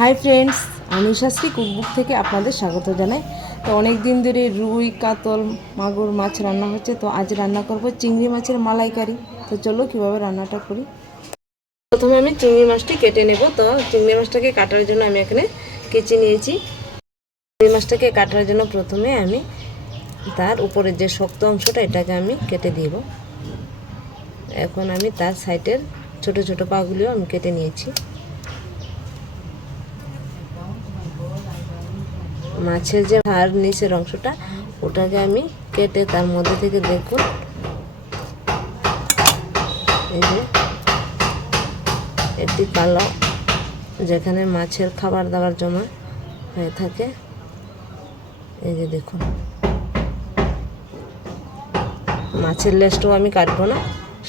Hi friends, আমি Shastri cookbook থেকে আপনাদের স্বাগত জানাই। তো অনেক দিন ধরে রুই, কাতল, মাগুর মাছ রান্না হচ্ছে। তো আজ রান্না করব চিংড়ি মাছের মালাইকারি। তো চলো কীভাবে রান্নাটা করি। প্রথমে আমি চিংড়ি মাছটি কেটে নেব। তো চিংড়ি মাছটাকে কাটার জন্য আমি এখানে কেচি নিয়েছি। চিংড়ি মাছটাকে কাটার জন্য প্রথমে আমি তার উপরের যে শক্ত অংশটা এটাকে আমি কেটে দিব। এখন আমি তার সাইডের ছোট ছোট পাগুলিও আমি কেটে নিয়েছি। মাছের যে হাড় নিচের অংশটা ওটাকে আমি কেটে তার মধ্যে থেকে দেখুন এই যে একটি কালো যেখানে মাছের খাবার দাবার জমা হয়ে থাকে, এই যে দেখুন। মাছের লেজটাও আমি কাটবো না,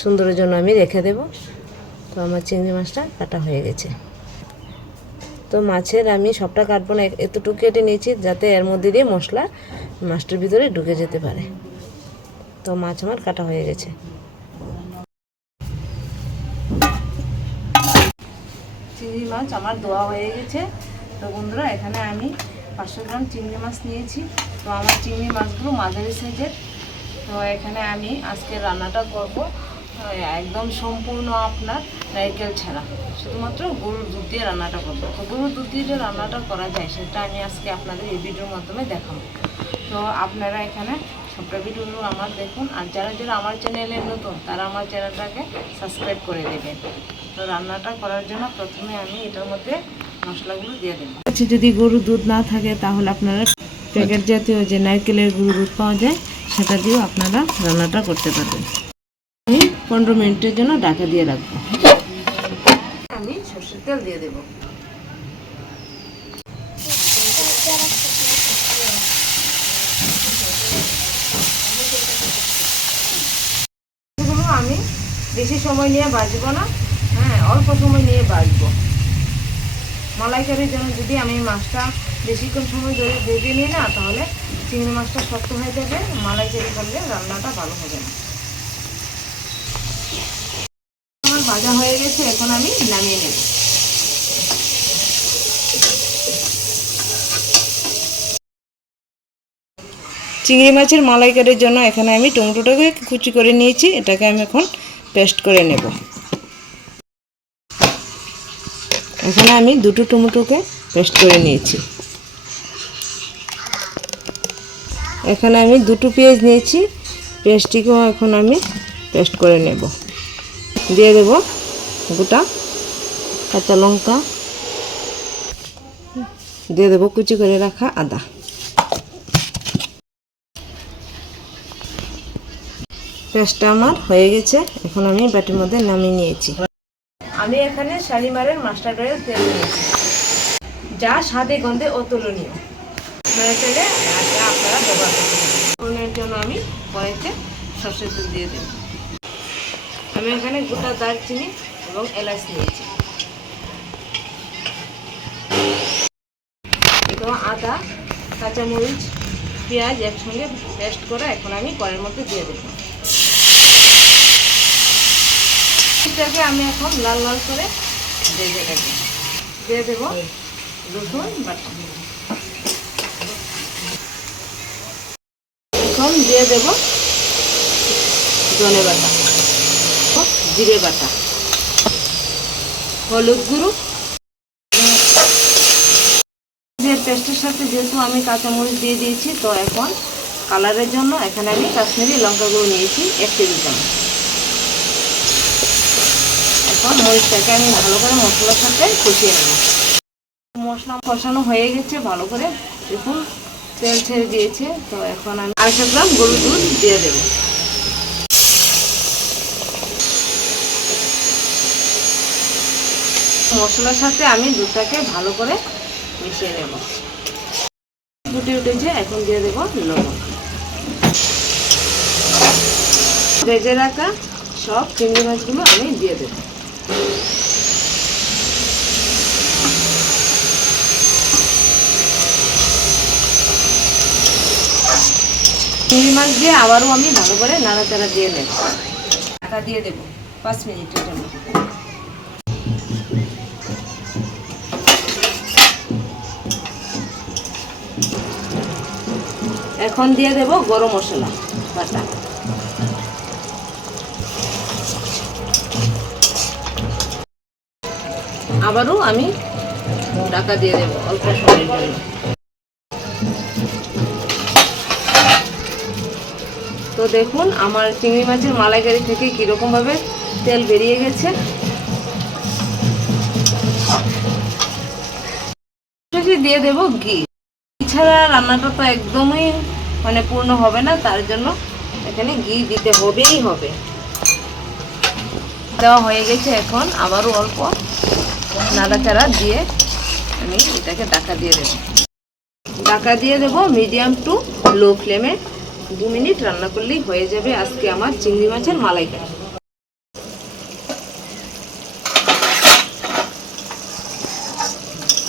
সুন্দরের জন্য আমি রেখে দেব। তো আমার চিংড়ি মাছটা কাটা হয়ে গেছে। তো মাছের আমি সবটা কাটবো না, এতটুকু কেটে নিয়েছি যাতে এর মধ্যে দিয়ে মশলা মাছটার ভিতরে ঢুকে যেতে পারে। তো মাছ আমার কাটা হয়ে গেছে। চিংড়ি মাছ আমার ধোয়া হয়ে গেছে। তো বন্ধুরা, এখানে আমি 500 গ্রাম চিংড়ি মাছ নিয়েছি। তো আমার চিংড়ি মাছগুলো মাঝারি সাইজের। তো এখানে আমি আজকে রান্নাটা করব একদম সম্পূর্ণ আপনার নারকেল ছাড়া, শুধুমাত্র গরুর দুধ দিয়ে রান্নাটা করব। তো গরুর দুধ দিয়ে যে রান্নাটা করা যায় সেটা আমি আজকে আপনাদের এই ভিডিওর মাধ্যমে দেখাবো। তো আপনারা এখানে সবটা ভিডিওগুলো আমার দেখুন, আর যারা যারা আমার চ্যানেলে নতুন তারা আমার চ্যানেলটাকে সাবস্ক্রাইব করে দেবেন। তো রান্নাটা করার জন্য প্রথমে আমি এটার মধ্যে মশলাগুলো দিয়ে দেবো। যদি গরুর দুধ না থাকে তাহলে আপনারা প্যাকেট জাতীয় যে নারকেলের গরুর দুধ পাওয়া যায় সেটা দিয়েও আপনারা রান্নাটা করতে পারবেন। আমি 15 মিনিটের জন্য ঢাকা দিয়ে রাখবো। আমি সরষের তেল দিয়ে দেবো। আমি বেশি সময় নিয়ে ভাজবো না, অল্প সময় নিয়ে ভাজবো। মালাইকারির জন্য যদি আমি মাছটা বেশিক্ষণ সময় ধরে ভেজে নিই না, তাহলে চিংড়ি মাছটা শক্ত হয়ে যাবে, মালাইকারি করলে রান্নাটা ভালো হবে না। আমার ভাজা হয়ে গেছে, এখন আমি নামিয়ে নেব। চিংড়ি মাছের মালাইকারির জন্য এখানে আমি টমেটোটাকে কুচি করে নিয়েছি, এটাকে আমি এখন পেস্ট করে নেব। এখানে আমি দুটো টমেটোকে পেস্ট করে নিয়েছি। এখানে আমি দুটো পেঁয়াজ নিয়েছি, পেঁয়াজটিকেও এখন আমি পেস্ট করে নেব। দিয়ে দেব গোটা কাঁচা লঙ্কা, দিয়ে দেব কুচি করে রাখা আদা। পেস্টটা আমার হয়ে গেছে, এখন আমি বাটির মধ্যে নামিয়ে নিয়েছি। আমি এখানে শালিমারের মাস্টার্ড অয়েল তেল নিয়েছি, যা স্বাদে গন্ধে অতুলনীয়। আপনারা চাইলে আপনারা ব্যবহার করতে পারেন। এর জন্য আমি কড়াইতে সরষের তেল দিয়ে দেব। আমি এখানে গোটা দারচিনি এবং এলাচ নিয়েছি। এবং আদা, কাঁচামরিচ, পেঁয়াজ একসঙ্গে পেস্ট করে এখন আমি কড়াইয়ের মধ্যে দিয়ে দেব। এটাকে আমি এখন লাল লাল করে ভেজে নেব। দিয়ে দেব রসুন বাটা, এখন দিয়ে দেব ধনে বাটা, জিরে বাটা, হলুদ গুঁড়ো। পেস্টের সাথে যেহেতু আমি কাঁচামরিচ দিয়ে দিয়েছি, তো এখন কালারের জন্য এখানে আমি কাশ্মীরি লঙ্কা গুঁড়ো নিয়েছি 1 টেবিল চামচ। এখন মরিচটাকে আমি ভালো করে মশলার সাথে কষিয়ে নেব। মশলা কষানো হয়ে গেছে ভালো করে, দেখুন তেল ছেড়ে দিয়েছে। তো এখন আমি 250 গ্রাম গরুর দুধ দিয়ে দেব। মশলার সাথে আমি দুধটাকে ভালো করে মিশিয়ে নেব। ফুটে উঠেছে, এখন দিয়ে দেব লবণ। ভেজে রাখা সব চিংড়ি মাছগুলো আমি দিয়ে দেব। চিংড়ি মাছ দিয়ে আবারও আমি ভালো করে নাড়াচাড়া দিয়ে নেব। ঢাকা দিয়ে দেব 5 মিনিটের জন্য। এখন দিয়ে দেব গরম মশলা বাটা, আবারও আমি ঢাকা দিয়ে দেব অল্প সময়ের জন্য। তো দেখুন আমার চিংড়ি মাছের মালাইকারি থেকে কীরকম ভাবে তেল বেরিয়ে গেছে। দিয়ে দেব ঘি, এছাড়া রান্নাটা তো একদমই মানে পূর্ণ হবে না, তার জন্য এখানে ঘি দিতে হবেই হবে। দেওয়া হয়ে গেছে, এখন আবারও অল্প নাড়াচাড়া দিয়ে আমি এটাকে ঢাকা দিয়ে দেব। ঢাকা দিয়ে দেব মিডিয়াম টু লো ফ্লেমে। 2 মিনিট রান্না করলেই হয়ে যাবে আজকে আমার চিংড়ি মাছের মালাইকারি।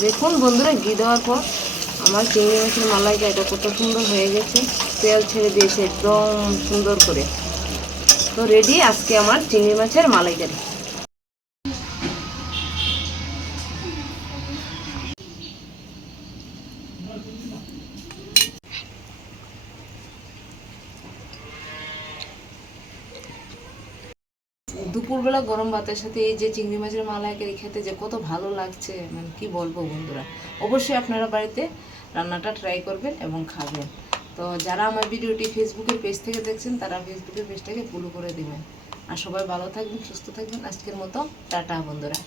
দেখুন বন্ধুরা, ঘি দেওয়ার পর আমার চিংড়ি মাছের মালাইকারিটা কত সুন্দর হয়ে গেছে, তেল ছেড়ে দিয়েছে একদম সুন্দর করে। তো রেডি আজকে আমার চিংড়ি মাছের মালাইকারি। দুপুরবেলা গরম ভাতের সাথে এই যে চিংড়ি মাছের মালাইকারি খেতে যে কত ভালো লাগছে, মানে কি বলবো বন্ধুরা। অবশ্যই আপনারা বাড়িতে রান্নাটা ট্রাই করবেন এবং খাবেন। তো যারা আমার ভিডিওটি ফেসবুকের পেজ থেকে দেখছেন তারা ফেসবুকের পেজটাকে ফলো করে দেবেন। আর সবাই ভালো থাকবেন, সুস্থ থাকবেন। আজকের মতো টাটা বন্ধুরা।